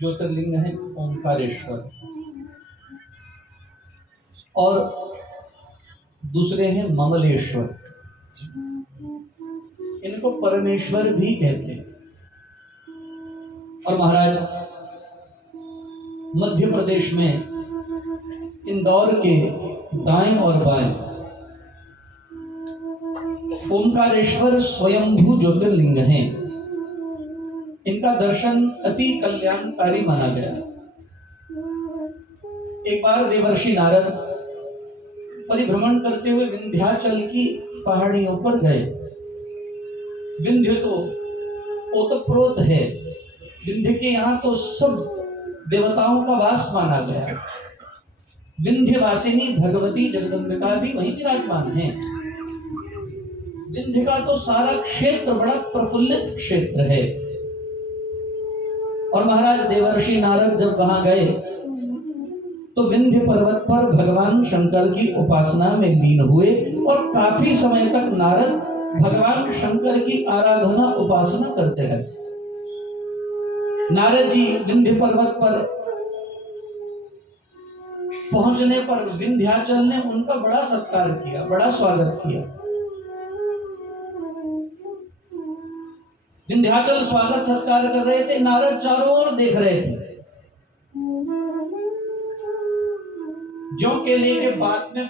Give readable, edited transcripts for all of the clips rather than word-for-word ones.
ज्योतिर्लिंग है ओंकारेश्वर, और दूसरे हैं ममलेश्वर। इनको परमेश्वर भी कहते हैं। और महाराज मध्य प्रदेश में इंदौर के दाएं और बाएं ओंकारेश्वर स्वयंभू ज्योतिर्लिंग हैं। इनका दर्शन अति कल्याणकारी माना गया। एक बार देवर्षि नारद परिभ्रमण करते हुए विंध्याचल की पहाड़ियों पर गए। विंध्य तो ओतप्रोत है, विंध्य के यहाँ तो सब देवताओं का वास माना गया। विंध्यवासिनी भगवती जगदम्बिका भी वहीं विराजमान है। विंध्य का तो सारा क्षेत्र बड़ा प्रफुल्लित क्षेत्र है। और महाराज देवर्षि नारद जब वहां गए तो विंध्य पर्वत पर भगवान शंकर की उपासना में लीन हुए और काफी समय तक नारद भगवान शंकर की आराधना उपासना करते रहे। नारद जी विंध्य पर्वत पर पहुंचने पर विंध्याचल ने उनका बड़ा सत्कार किया, बड़ा स्वागत किया। विंध्याचल स्वागत सत्कार कर रहे थे, नारद चारों ओर देख रहे थे। ज्यों केले के पात में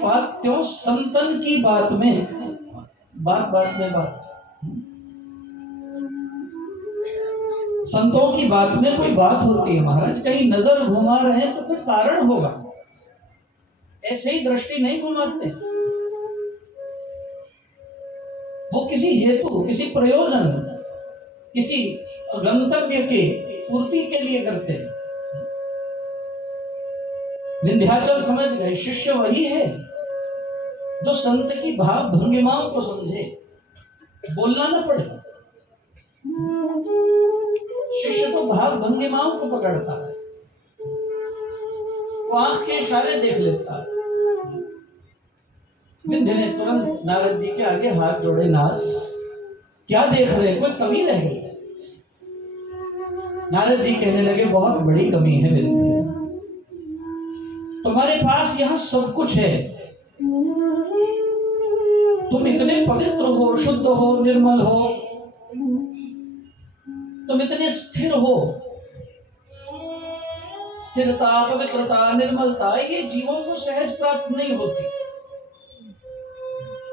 पात त्यों संतन की बात में बात। संतों की बात में कोई बात होती है महाराज। कहीं नजर घुमा रहे हैं तो कोई कारण होगा, ऐसे ही दृष्टि नहीं घुमाते। वो किसी हेतु, किसी प्रयोजन, किसी गंतव्य के पूर्ति के लिए करते हैं। विंध्याचल समझ गए शिष्य वही है जो संत की भाव भंगिमाओं को समझे, बोलना न पड़े। शिष्य तो भाव भंगिमाओं को पकड़ता है, वो आंख के इशारे देख लेता है। विंध्य ने तुरंत नारद जी के आगे हाथ जोड़े, नाथ क्या देख रहे, कोई कमी रह गई? नारद जी कहने लगे बहुत बड़ी कमी है विंध्य, तुम्हारे पास यहाँ सब कुछ है। तुम इतने पवित्र हो, शुद्ध हो, निर्मल हो, तुम इतने स्थिर हो। स्थिरता, पवित्रता, निर्मलता ये जीवों को सहज प्राप्त नहीं होती,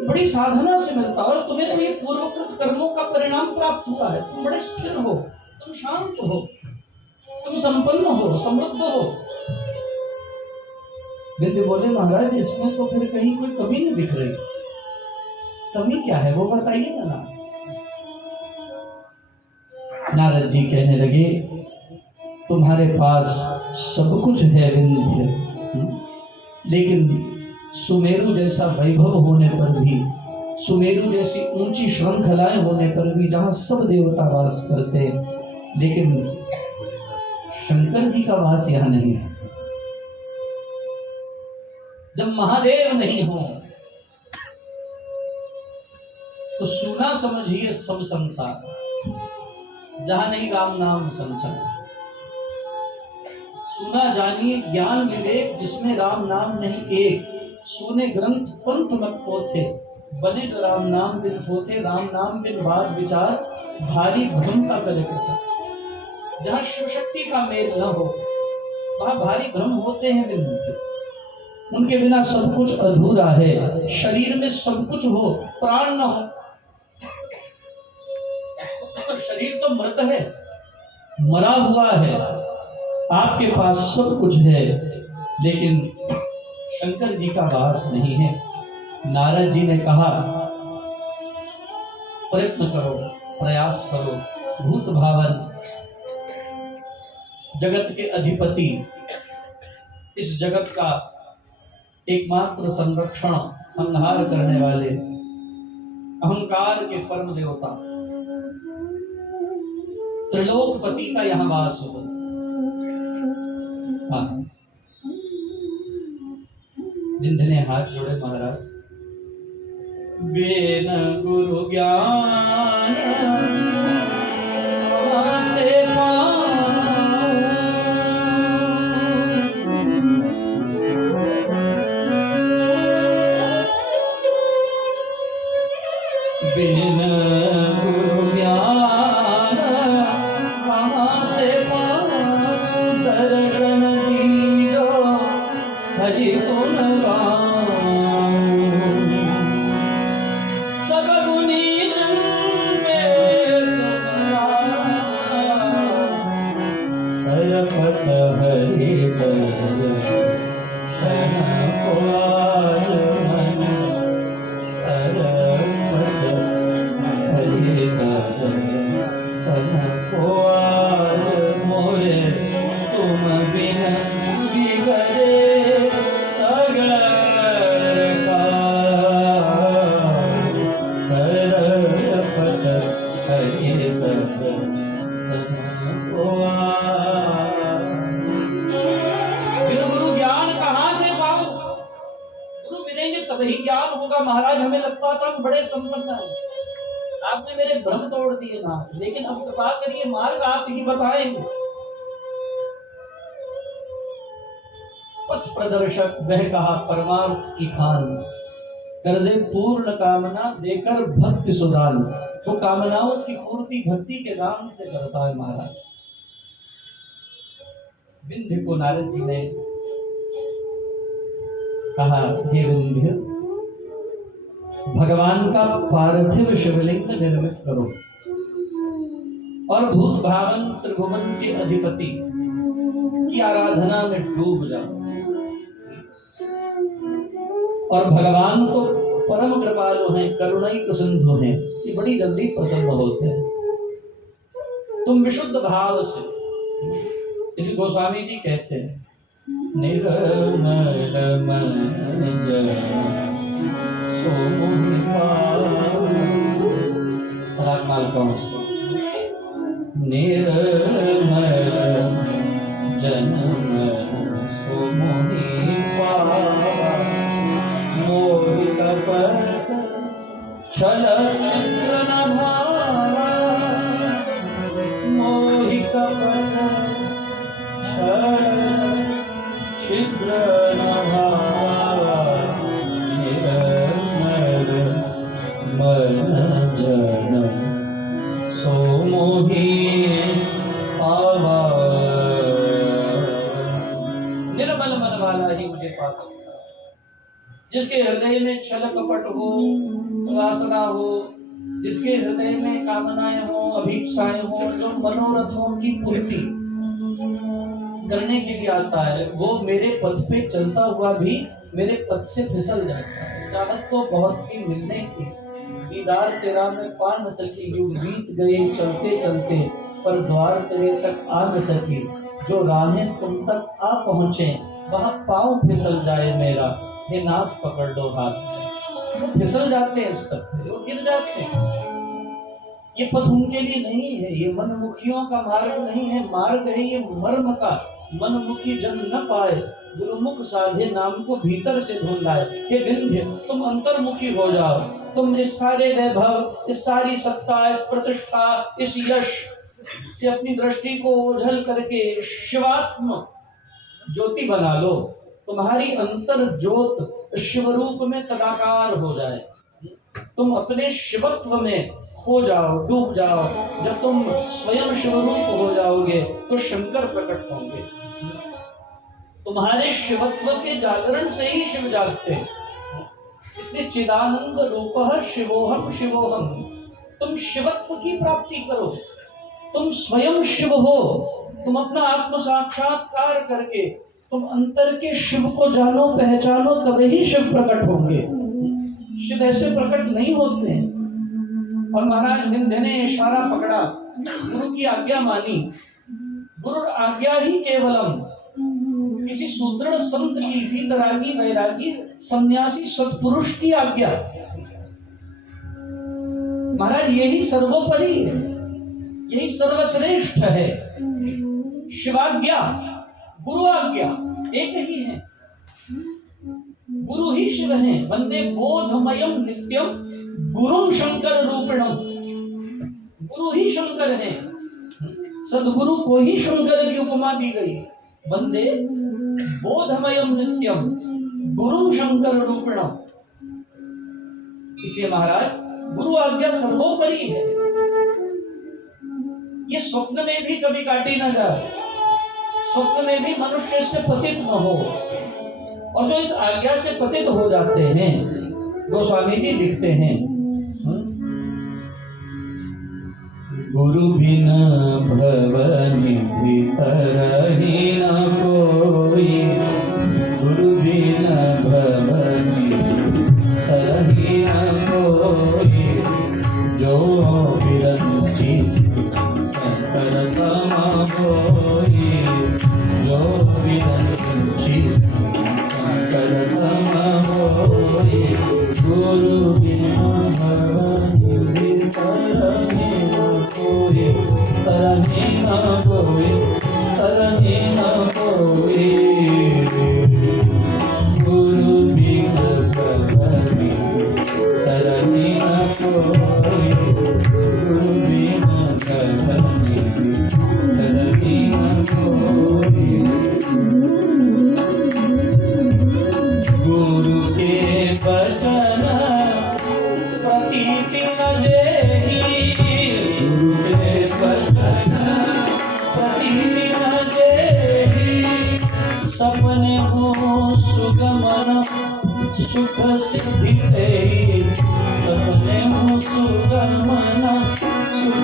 बड़ी साधना से मिलता। और तुम्हें तो ये पूर्वकृत कर्मों का परिणाम प्राप्त हुआ है। तुम बड़े स्थिर हो, तुम शांत हो, तुम संपन्न हो, समृद्ध हो। विंध्य बोले महाराज इसमें तो फिर कहीं कोई कमी नहीं दिख रही। कमी क्या है वो बताइए ना। नारद जी कहने लगे तुम्हारे पास सब कुछ है विंध्य, लेकिन सुमेरु जैसा वैभव होने पर भी, सुमेरु जैसी ऊंची श्रृंखलाएं होने पर भी, जहां सब देवता वास करते, लेकिन शंकर जी का वास यहां नहीं है। जब महादेव नहीं हो तो सुना समझिए सब संसार, जहां नहीं राम नाम संचन। सुना जानिए ज्ञान विवेक, जिसमें राम नाम नहीं एक। सुने ग्रंथ पंथ मत पोथे, बने जो राम नाम बिन होते। राम नाम बिन बात विचार, भारी भ्रम का कल कथा। जहाँ शिव शक्ति का मेल न हो वहाँ भारी भ्रम होते हैं विंध्य। उनके बिना सब कुछ अधूरा है। शरीर में सब कुछ हो, प्राण न हो तो शरीर तो मृत है, मरा हुआ है। आपके पास सब कुछ है, लेकिन शंकर जी का वास नहीं है। नारद जी ने कहा प्रयत्न करो, प्रयास करो। भूत भावन, जगत के अधिपति, इस जगत का एकमात्र संरक्षण संहार करने वाले, अहंकार के परम देवता, त्रिलोकपति का यहाँ वास हो। विंध्य ने हाथ जोड़े महाराज, बिन गुरु ज्ञान से पाना पत हरि दर्शन पार मन अरपत हरि दर्शन पार मोरे तुम बिन बिगड़े सगर अरपत हरि दर्शन तभी ज्ञान होगा। महाराज हमें लगता था हम बड़े संपन्न हैं, आपने मेरे भ्रम तोड़ दिए ना, लेकिन अब कृपा करिए मार्ग आप ही बताएंगे। पथ प्रदर्शक वह कहा परमार्थ की खान, कर दे पूर्ण कामना देकर भक्ति सुदान। तो कामनाओं की पूर्ति भक्ति के नाम से करता है महाराज। विंध्य को नारद जी ने कहा, हे विंध्य, भगवान का पार्थिव शिवलिंग निर्मित करो और भूत भावन त्रिभुवन के अधिपति की आराधना में डूब जाओ। और भगवान तो परम कृपालु हैं, करुणैक सिंधु हैं, ये बड़ी जल्दी प्रसन्न होते हैं। तुम विशुद्ध भाव से, इसे गोस्वामी जी कहते हैं, निर्मल मन जन सोहि पावै। रागमाल कौन? निर्मल जन सोहि पावै, मोहि कपट छल छिद्र न भावै, मोहि कपट छल छिद्र न भावै, निर्मल मन जन सो मोहि पावै। निर्मल मन वाला ही मुझे पा सकता है, जिसके हृदय में छल कपट हो, वासना हो, जिसके हृदय में कामनाएं हो, अभीप्साएं हो, जो मनोरथों की पूर्ति करने के लिए आता है, वो मेरे पथ पे चलता हुआ भी मेरे पथ से फिसल जाता है। चाहत तो बहुत थी मिलने की, दीदार तेरा में पा न सकी, युग बीत गए चलते चलते, पर द्वार तेरे तक आ न सकी। जो राहें तुम तक आ पहुँचे, वहाँ पाँव फिसल जाए मेरा, हे नाथ पकड़ दो हाथ। वो फिसल जाते हैं इस पथ पे, वो गिर जाते हैं। ये पथ उनके लिए नहीं है, ये मनमुखियों का मार्ग नहीं है, मार्ग है ये मर्म का। मनमुखी जन न पाए, गुरुमुख साधे नाम को भीतर से ढूंढ लाए। हे विंध्य, तुम अंतर्मुखी हो जाओ, तुम इस सारे वैभव, इस सारी सत्ता, इस प्रतिष्ठा, इस यश से अपनी दृष्टि को ओझल करके शिवात्म ज्योति बना लो। तुम्हारी अंतर ज्योत शिवरूप में तदाकार हो जाए, तुम अपने शिवत्व में खो जाओ, डूब जाओ। जब तुम स्वयं शिवरूप हो जाओगे तो शंकर प्रकट होंगे। तुम्हारे शिवत्व के जागरण से ही शिव जागते हैं, इसलिए चिदानंद रूपः शिवोहम शिवोहम। तुम शिवत्व की प्राप्ति करो, तुम स्वयं शिव हो, तुम अपना आत्म साक्षात्कार करके तुम अंतर के शिव को जानो, पहचानो, तभी ही शिव प्रकट होंगे। शिव ऐसे प्रकट नहीं होते हैं। और महाराज विंध्य ने इशारा पकड़ा, गुरु की आज्ञा मानी। गुरु आज्ञा ही केवलम, किसी सुदृढ़ संत की, वीतरागी, वैरागी, सन्यासी, सत्पुरुष की आज्ञा। महाराज यही सर्वोपरि है, यही सर्वश्रेष्ठ है। शिवाज्ञा, गुरु आज्ञा एक ही है, गुरु ही शिव है। वंदे बोधमयम नित्यम गुरुम शंकर रूपिणम। गुरु ही शंकर है, सदगुरु को ही शंकर की उपमा दी गई। वंदे बोधमयम नित्यम गुरुम शंकर रूपिणम। इसलिए महाराज गुरु आज्ञा सर्वोपरि है, ये स्वप्न में भी कभी काटी ना जाए, स्वप्न में भी मनुष्य से पतित न हो। और जो इस आज्ञा से पतित हो जाते हैं, गोस्वामी जी लिखते हैं, गुरु बिन भवनि भीतर होई, जो विरल चित शंकर सम होई, गुरु बिनु भगवान युधि तरहि न कोई, तरहि न कोई, तरहि न कोई, गुरु बिनु भगवान तरहि न कोई, गुरु बिनु भगवान तरहि न कोई। गुरु के वचन प्रतीति न जेहि, गुरु के वचन प्रतीति न जेहि, सपने हो सुगमन सुख सिद्धि देहि, सपने हो सुगमन सुख